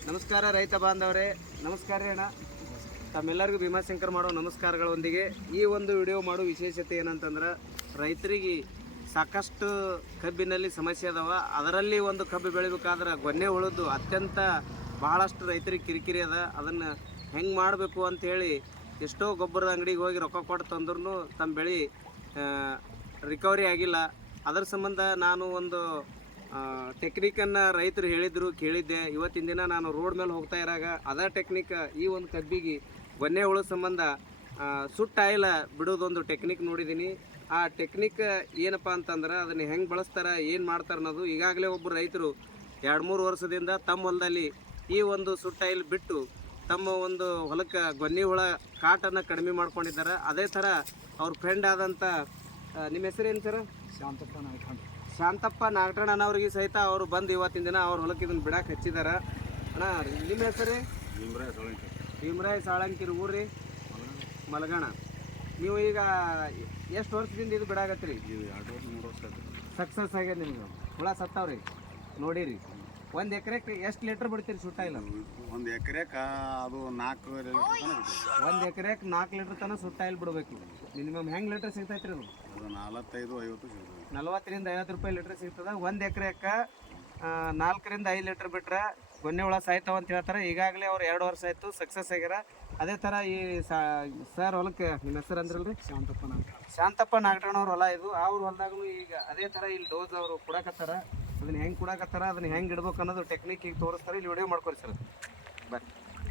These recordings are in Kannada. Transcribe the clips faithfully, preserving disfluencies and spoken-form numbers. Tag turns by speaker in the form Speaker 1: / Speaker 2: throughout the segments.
Speaker 1: ನಮಸ್ಕಾರ ರೈತ ಬಾಂಧವರೇ, ನಮಸ್ಕಾರ ರೀ ಅಣ್ಣ. ತಮ್ಮೆಲ್ಲರಿಗೂ ಭೀಮಾಶಂಕರ್ ಮಾಡೋ ನಮಸ್ಕಾರಗಳೊಂದಿಗೆ ಈ ಒಂದು ವಿಡಿಯೋ ಮಾಡೋ ವಿಶೇಷತೆ ಏನಂತಂದ್ರೆ, ರೈತರಿಗೆ ಸಾಕಷ್ಟು ಕಬ್ಬಿನಲ್ಲಿ ಸಮಸ್ಯೆ ಅದಾವ. ಅದರಲ್ಲಿ ಒಂದು ಕಬ್ಬು ಬೆಳಿಬೇಕಾದ್ರೆ ಗೊನ್ನೆ ಉಳಿದು ಅತ್ಯಂತ ಬಹಳಷ್ಟು ರೈತರಿಗೆ ಕಿರಿಕಿರಿ ಅದ. ಅದನ್ನು ಹೆಂಗೆ ಮಾಡಬೇಕು ಅಂಥೇಳಿ ಎಷ್ಟೋ ಗೊಬ್ಬರದ ಅಂಗಡಿಗೆ ಹೋಗಿ ರೊಕ್ಕ ಕೊಟ್ಟು ತಂದ್ರೂ ತಮ್ಮ ಬೆಳೆ ರಿಕವರಿ ಆಗಿಲ್ಲ. ಅದರ ಸಂಬಂಧ ನಾನು ಒಂದು ಟೆಕ್ನಿಕನ್ನು ರೈತರು ಹೇಳಿದರು, ಕೇಳಿದ್ದೆ. ಇವತ್ತಿನ ದಿನ ನಾನು ರೋಡ್ ಮೇಲೆ ಹೋಗ್ತಾ ಇರಾಗ ಅದೇ ಟೆಕ್ನಿಕ್ ಈ ಒಂದು ಕಬ್ಬಿಗೆ ಗೊನ್ನೆ ಉಳೋ ಸಂಬಂಧ ಸುಟ್ಟ ಆಯಿಲ್ ಬಿಡೋದೊಂದು ಟೆಕ್ನಿಕ್ ನೋಡಿದ್ದೀನಿ. ಆ ಟೆಕ್ನಿಕ್ ಏನಪ್ಪ ಅಂತಂದ್ರೆ ಅದನ್ನು ಹೆಂಗೆ ಬಳಸ್ತಾರೆ, ಏನು ಮಾಡ್ತಾರೆ ಅನ್ನೋದು ಈಗಾಗಲೇ ಒಬ್ಬರು ರೈತರು ಎರಡು ಮೂರು ವರ್ಷದಿಂದ ತಮ್ಮ ಹೊಲದಲ್ಲಿ ಈ ಒಂದು ಸುಟ್ಟ ಆಯಿಲ್ ಬಿಟ್ಟು ತಮ್ಮ ಒಂದು ಹೊಲಕ್ಕೆ ಗೊನ್ನೆ ಹುಳ ಕಾಟನ್ನು ಕಡಿಮೆ ಮಾಡ್ಕೊಂಡಿದ್ದಾರೆ. ಅದೇ ಥರ ಅವ್ರ ಫ್ರೆಂಡ್ ಆದಂಥ ನಿಮ್ಮ ಹೆಸರೇನು ಸರ್?
Speaker 2: ಶಾಂತಪ್ಪ ನಾಯ್ಕಣ್ಣ.
Speaker 1: ಶಾಂತಪ್ಪ ನಾಗಠಣ್ಣನವ್ರಿಗೆ ಸಹಿತ ಅವರು ಬಂದು ಇವತ್ತಿನ ದಿನ ಅವ್ರ ಹೊಲಕ್ಕೆ ಇದನ್ನು ಬಿಡಕ್ಕೆ ಹಚ್ಚಿದ್ದಾರೆ. ಅಣ್ಣ ನಿಮ್ಮ ಹೆಸರು?
Speaker 2: ಭೀಮರಾಯ ಸಾಳಂಕಿ.
Speaker 1: ಭೀಮರಾಯ ಸಾಳಂಕಿರಿ ಊರ್ರಿ ಮಲಗಣ. ನೀವು ಈಗ ಎಷ್ಟು ವರ್ಷದಿಂದ ಇದು ಬಿಡಾಕತ್ತೀರಿ?
Speaker 2: ಎರಡು ವರ್ಷ ಮೂರು ವರ್ಷ
Speaker 1: ಸಕ್ಸಸ್ ಆಗ್ಯದ ನಿಮ್ಗೆ? ಹುಳ ಸತ್ತಾವ್ರಿ ನೋಡಿರಿ. ಒಂದು ಎಕರೆಗೆ ಎಷ್ಟು ಲೀಟ್ರ್ ಬಿಡ್ತೀರಿ ಸುಟ್ಟ ಇಲ್ಲ?
Speaker 2: ಒಂದು ಎಕರೆಗೆ ಅದು ನಾಲ್ಕು
Speaker 1: ಒಂದು ಎಕರೆಗೆ ನಾಲ್ಕು ಲೀಟ್ರ್ ತನಕ ಸುಟ್ಟ ಆಯಿಲ್ ಬಿಡಬೇಕು. ಮಿನಿಮಮ್ ಹೆಂಗೆ ಲೀಟ್ರ್ ಸಿಗ್ತೈತ್ರಿ ಅದು?
Speaker 2: ಅದು ನಲವತ್ತೈದು ಐವತ್ತು ಸಿಗ್ತದೆ.
Speaker 1: ನಲ್ವತ್ತರಿಂದ ಐವತ್ತು ರೂಪಾಯಿ ಲೀಟ್ರ್ ಸಿಗ್ತದೆ. ಒಂದು ಎಕರೆಗೆ ನಾಲ್ಕರಿಂದ ಐದು ಲೀಟ್ರ್ ಬಿಟ್ರೆ ಗೊನ್ನೆ ಹುಳ ಸಾಯ್ತಾವ ಅಂತ ಹೇಳ್ತಾರೆ. ಈಗಾಗಲೇ ಅವ್ರು ಎರಡು ವರ್ಷ ಆಯಿತು ಸಕ್ಸಸ್ ಆಗ್ಯಾರ. ಅದೇ ಥರ ಈ ಸರ್ ಹೊಲಕ್ಕೆ ನಿಮ್ಮ ಹೆಸರು ಅಂದ್ರಲ್ರಿ?
Speaker 2: ಶಾಂತಪ್ಪ ನಾಯ್ಕ.
Speaker 1: ಶಾಂತಪ್ಪ ನಾಗಠಣ್ಣವ್ರ ಹೊಲ ಇದು. ಅವ್ರ ಹೊಲದಾಗೂ ಈಗ ಅದೇ ಥರ ಇಲ್ಲಿ ಡೋಸ್ ಅವರು ಕೊಡಕತ್ತಾರ. ಅದನ್ನ ಹೆಂಗೆ ಕೊಡಕತ್ತಾರ, ಅದನ್ನ ಹೆಂಗೆ ಇಡ್ಬೇಕು ಅನ್ನೋದು ಟೆಕ್ನಿಕ್ ಈಗ ತೋರಿಸ್ತಾರೆ. ಇಲ್ಲಿ ವಿಡಿಯೋ ಮಾಡ್ಕೊರಿ ಸರ್. ಬರ್ರಿ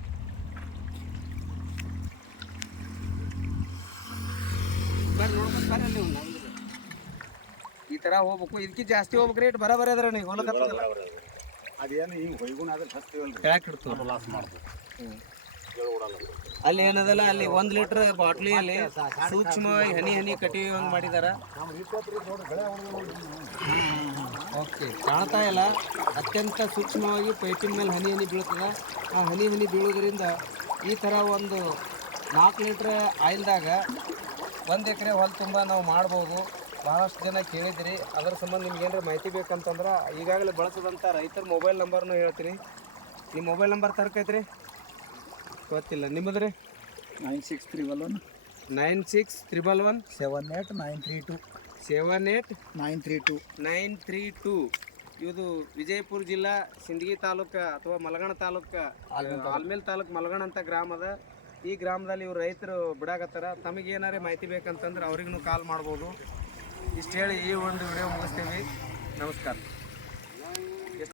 Speaker 1: ಬರ್ರಿ ನೋಡ್ಕೊಂಡು ಬರ್ರಿ ಅಲ್ಲಿ ನೀವು. ಈ ಥರ ಹೋಗ್ಬೇಕು. ಇದಕ್ಕೆ ಜಾಸ್ತಿ ಹೋಗ್ಬೇಕು. ರೇಟ್ ಬರ ಬರೀ ಅದ್ರ ನೀವು ಹೊಲಕ್ಕೆ
Speaker 2: ಅದೇನು ಹಿಂಗೆ ಹೊಯ್ಗುಣ ಆದ್ರೆ ಹಚ್ತೀವಲ್ಲ,
Speaker 1: ಯಾಕೆ ಇಡ್ತು
Speaker 2: ಲಾಸ್ ಮಾಡ್ತೀವಿ.
Speaker 1: ಅಲ್ಲಿ ಏನದಲ್ಲ, ಅಲ್ಲಿ ಒಂದು ಲೀಟ್ರ್ ಬಾಟ್ಲಿಯಲ್ಲಿ ಸೂಕ್ಷ್ಮವಾಗಿ ಹನಿ ಹನಿ ಕಟಿ ಹಂಗೆ ಮಾಡಿದಾರ. ಓಕೆ, ಕಾಣ್ತಾ ಇಲ್ಲ. ಅತ್ಯಂತ ಸೂಕ್ಷ್ಮವಾಗಿ ಪೈಪಿನ ಮೇಲೆ ಹನಿ ಹನಿ ಬೀಳ್ತದೆ. ಆ ಹನಿ ಹನಿ ಬೀಳೋದ್ರಿಂದ ಈ ಥರ ಒಂದು ನಾಲ್ಕು ಲೀಟ್ರ್ ಆಯಿಲ್ದಾಗ ಒಂದು ಎಕರೆ ಹೊಲ ತುಂಬ ನಾವು ಮಾಡ್ಬೋದು. ಭಾಳಷ್ಟು ಜನ ಕೇಳಿದಿರಿ. ಅದರ ಸಂಬಂಧ ನಿಮ್ಗೆ ಏನಾರ ಮಾಹಿತಿ ಬೇಕಂತಂದ್ರೆ ಈಗಾಗಲೇ ಬಳಸೋದಂಥ ರೈತರ ಮೊಬೈಲ್ ನಂಬರ್ನು ಹೇಳ್ತೀನಿ. ನಿಮ್ಮ ಮೊಬೈಲ್ ನಂಬರ್ ತರಕೈತ್ರಿ? ಗೊತ್ತಿಲ್ಲ ನಿಮ್ಮದು ರೀ?
Speaker 2: Nine six triple one
Speaker 1: nine six triple one
Speaker 2: seven eight nine three two
Speaker 1: seven eight
Speaker 2: nine three two
Speaker 1: nine three two. ಇದು ವಿಜಯಪುರ ಜಿಲ್ಲಾ ಸಿಂದಗಿ ತಾಲೂಕು ಅಥವಾ ಮಲಗಣ ತಾಲೂಕು, ಆಲ್ಮೇಲ್ ತಾಲೂಕು ಮಲಗಣ ಅಂತ ಗ್ರಾಮದ. ಈ ಗ್ರಾಮದಲ್ಲಿ ಇವ್ರು ರೈತರು ಬಿಡಾಕತ್ತಾರ. ತಮಗೇನಾರೇ ಮಾಹಿತಿ ಬೇಕಂತಂದ್ರೆ ಅವ್ರಿಗೂ ಕಾಲ್ ಮಾಡ್ಬೋದು. ಇಷ್ಟು ಹೇಳಿ ಈ ಒಂದು ವಿಡಿಯೋ ಮುಗಿಸ್ತೀವಿ. ನಮಸ್ಕಾರ.